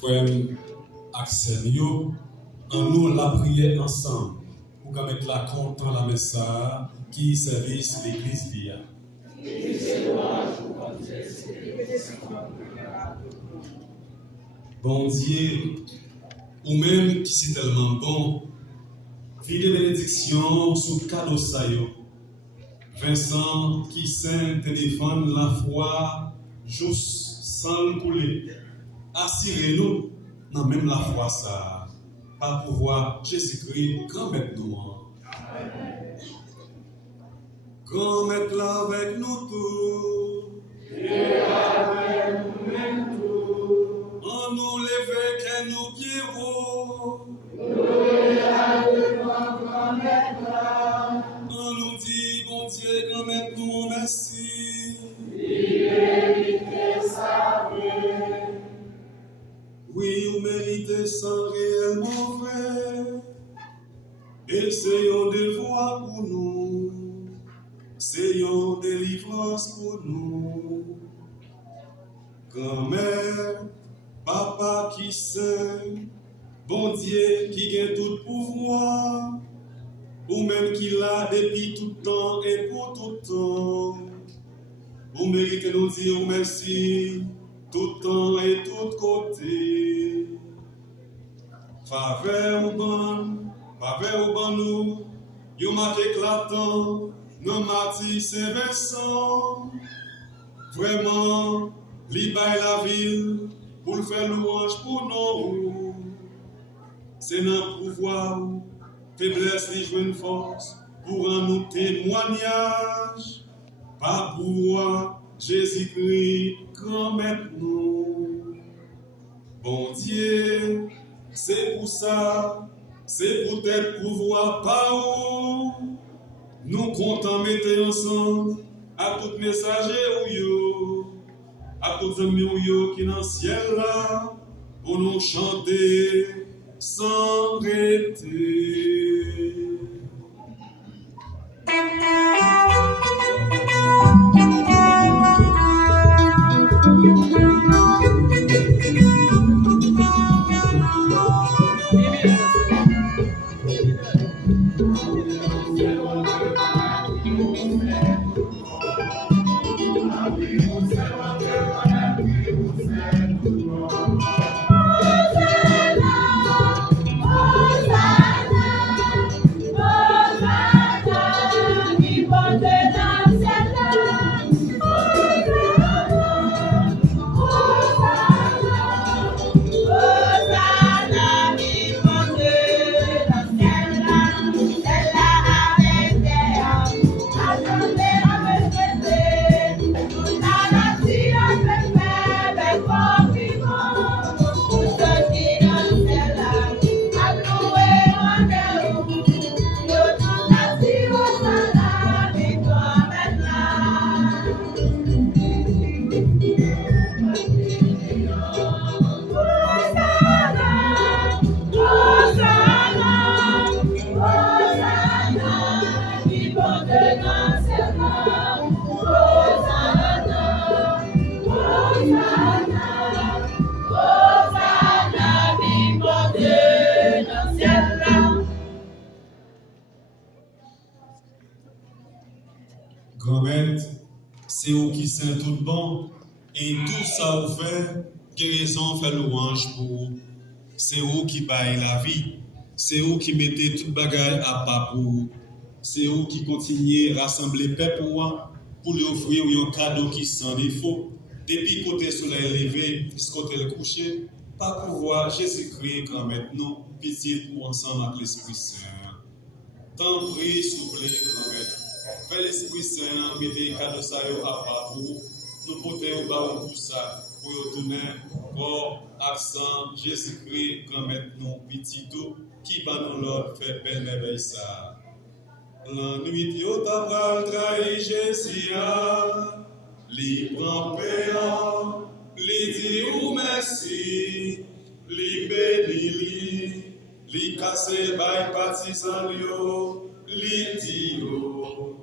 Frère Axel, en nous la prière ensemble pour qu'on mette la content la message qui service l'église d'hier. Bon Dieu, ou même qui c'est tellement bon, vie de bénédiction sous cadeau saillot. Vincent qui saint téléphone la foi juste sans le couler. Assurez-nous dans même la foi ça, pas pouvoir Jésus-Christ grand maître nous. Grand maître là avec nous tous. Et avec nous tous. En nous lever que nous pierrons. Grand maître là. En nous dit bon Dieu grand maître nous merci. Il mérite sa vie. Oui, vous méritez ça réellement vrai. Essayons de voir pour nous. Essayons délivrance pour nous. Grand-mère, papa qui sait, bon Dieu qui gagne tout pouvoir, ou même qui l'a depuis tout temps et pour tout temps. Vous méritez nous dire merci. Tout temps et tout côté. Faveur ou ban nous, you mat éclatant, non mati Saint-Vincent. Vraiment, li bay la ville, pour le faire louange pour nous. C'est notre pouvoir, faiblesse li joue une force, pour en nous témoignage, pas pouvoir. Jésus-Christ, grand maître nous. Bon Dieu, c'est pour ça, c'est pour être pouvoir par où nous comptons mettre ensemble à tous messagers ou yo, à tous amis ou yo qui dans le ciel là, pour nous chanter sans arrêter. Grand-mère, c'est vous qui sont tout bon, et tout ça vous fait, guérison fait louange pour vous. C'est vous qui baille la vie, C'est vous qui mettez toute bagaille à part pour vous. C'est vous qui continuez à rassembler peuple pour lui offrir un cadeau qui sans défaut. Depuis côté soleil levé jusqu'au côté couché, pas pouvoir Jésus-Christ quand maintenant, petit ou ensemble avec l'Esprit Saint. Tant prie, soufflez, grand-mère. Fais l'Esprit Saint, mettez un cadeau ça à part pour vous. Nous portons au bas pour ça, pour retourner corps, accent, Jésus-Christ, grand-mère, non, petit tout, qui va nous l'ordre, fait belle merveille ça. La nuit, yo t'a trahi Jésus, li prend payant, li dit ou merci, li béni, li casse by partisan yo, li dit yo,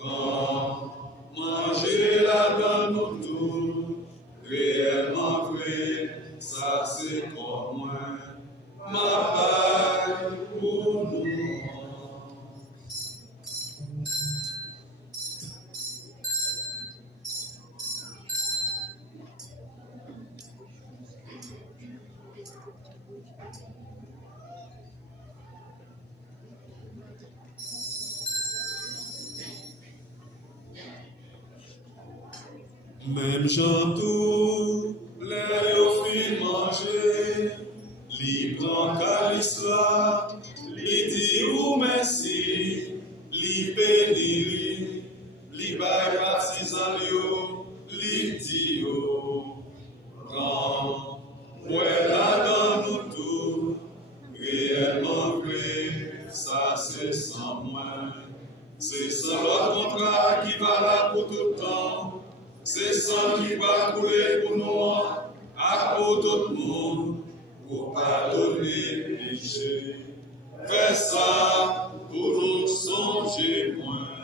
quand manger la dans nous tout, réellement vrai, ça c'est pour moi, ma paille pour nous. Même Jean-Tout, les au fin manger, li prend calice là, li dit ou merci, li béni, li bail partisan yo, li dit yo, grand, ouais là dans nous tout, réellement vrai, ça c'est sans moi, c'est sans le contrat qui va là pour tout le temps. C'est sang qui va couler pour nous, à pour tout le monde, pour pardonner les péchés. Fais ça pour nous songer moins.